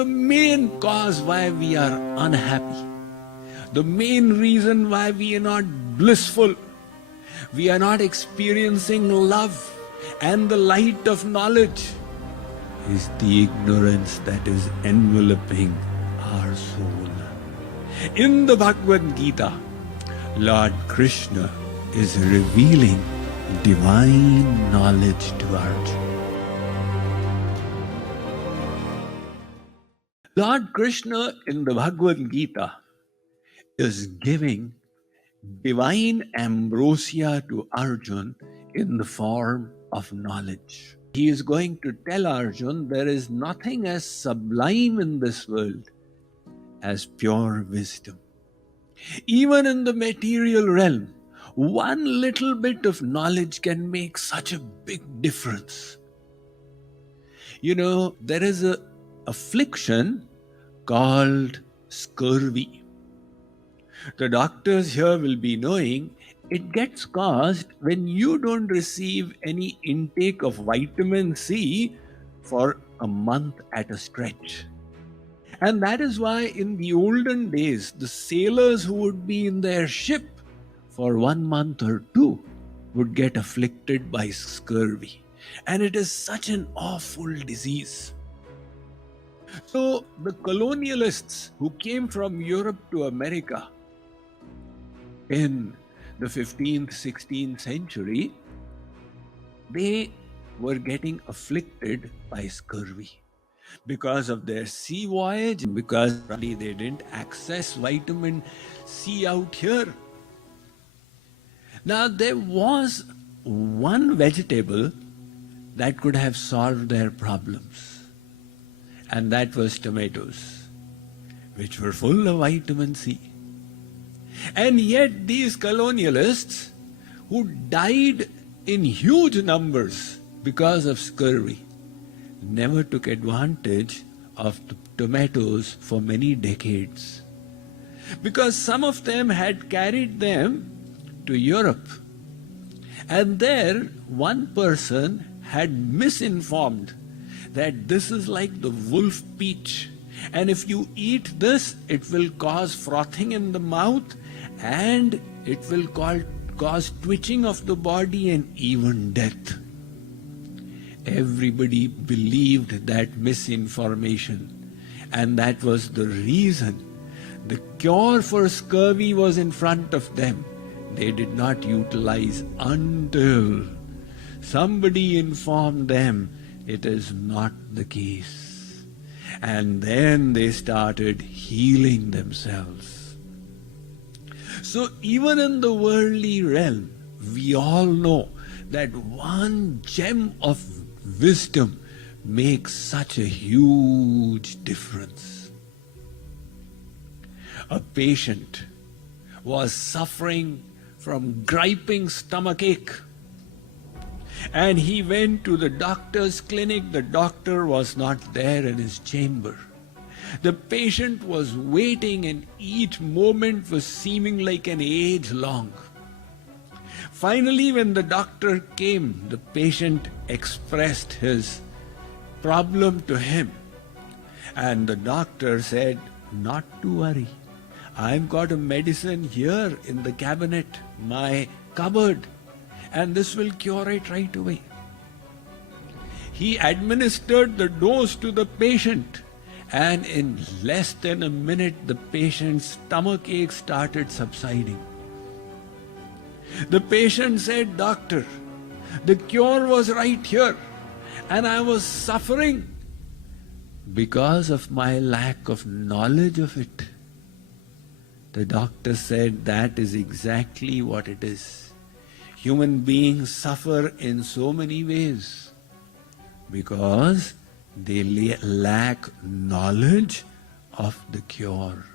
the main cause why we are unhappy, the main reason why we are not blissful, we are not experiencing love and the light of knowledge, is the ignorance that is enveloping our soul. In the Bhagavad Gita, Lord Krishna is revealing divine knowledge to Arjuna. Lord Krishna in the Bhagavad Gita is giving divine ambrosia to Arjuna in the form of knowledge. He is going to tell Arjuna there is nothing as sublime in this world as pure wisdom. Even in the material realm, one little bit of knowledge can make such a big difference. You know, there is an affliction called scurvy. The doctors here will be knowing it gets caused when you don't receive any intake of vitamin C for a month at a stretch. And that is why in the olden days, the sailors who would be in their ship for 1 month or 2 would get afflicted by scurvy. And it is such an awful disease. So the colonialists who came from Europe to America in the 15th, 16th century, they were getting afflicted by scurvy because of their sea voyage, because they didn't access vitamin C out here. Now, there was one vegetable that could have solved their problems, and that was tomatoes, which were full of vitamin C. And yet these colonialists who died in huge numbers because of scurvy never took advantage of the tomatoes for many decades, because some of them had carried them to Europe, and there one person had misinformed that this is like the wolf peach, and if you eat this, it will cause frothing in the mouth and it will cause twitching of the body and even death. Everybody believed that misinformation, and that was the reason the cure for scurvy was in front of them. They did not utilize until somebody informed them it is not the case. And then they started healing themselves. So even in the worldly realm, we all know that one gem of wisdom makes such a huge difference. A patient was suffering from griping stomachache, and he went to the doctor's clinic. The doctor was not there in his chamber. The patient was waiting, and each moment was seeming like an age long. Finally, when the doctor came, the patient expressed his problem to him, and the doctor said, "Not to worry. I've got a medicine here in the cabinet, my cupboard, and this will cure it right away." He administered the dose to the patient, and in less than a minute, the patient's stomachache started subsiding. The patient said, "Doctor, the cure was right here, and I was suffering because of my lack of knowledge of it." The doctor said, "That is exactly what it is. Human beings suffer in so many ways because they lack knowledge of the cure."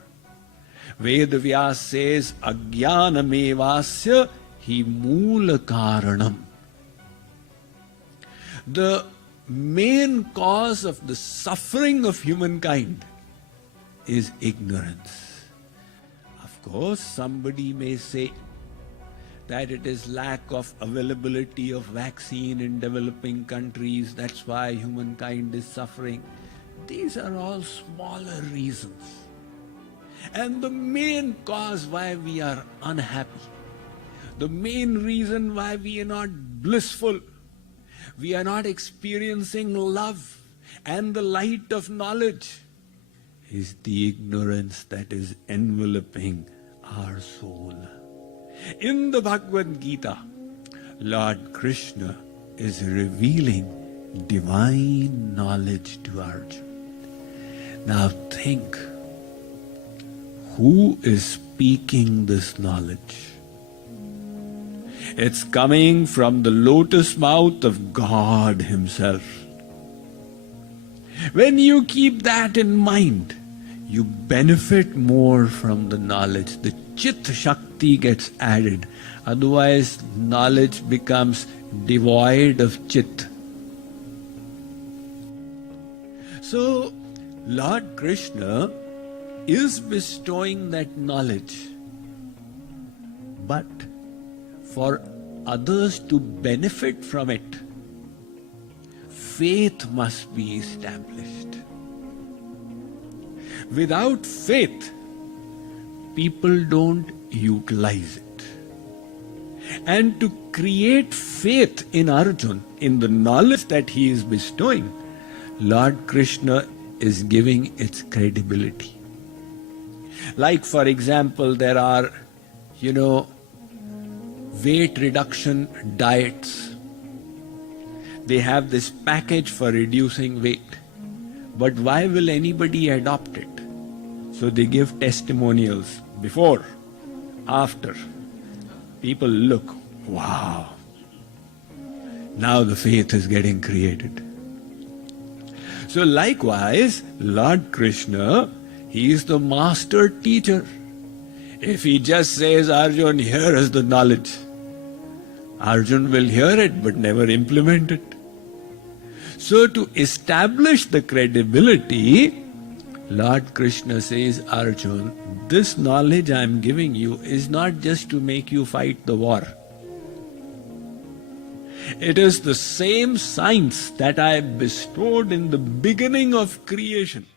Vedavyas says, "Ajnanamevasya hi moola karanam." The main cause of the suffering of humankind is ignorance. Of course, somebody may say that it is lack of availability of vaccine in developing countries, that's why humankind is suffering. These are all smaller reasons. And the main cause why we are unhappy, the main reason why we are not blissful, we are not experiencing love and the light of knowledge, is the ignorance that is enveloping our soul. In the Bhagavad Gita, Lord Krishna is revealing divine knowledge to Arjuna. Now think, who is speaking this knowledge? It's coming from the lotus mouth of God Himself. When you keep that in mind, you benefit more from the knowledge. The Chit Shakti gets added. Otherwise, knowledge becomes devoid of Chit. So, Lord Krishna is bestowing that knowledge. But for others to benefit from it, faith must be established. Without faith, people don't utilize it. And to create faith in Arjuna, in the knowledge that he is bestowing, Lord Krishna is giving its credibility. Like, for example, there are, weight reduction diets. They have this package for reducing weight. But why will anybody adopt it? So they give testimonials before, after. People look, wow, now the faith is getting created. So likewise, Lord Krishna, He is the master teacher. If He just says, Arjuna, here is the knowledge, Arjuna will hear it but never implement it. So to establish the credibility, Lord Krishna says, Arjuna, this knowledge I am giving you is not just to make you fight the war. It is the same science that I bestowed in the beginning of creation.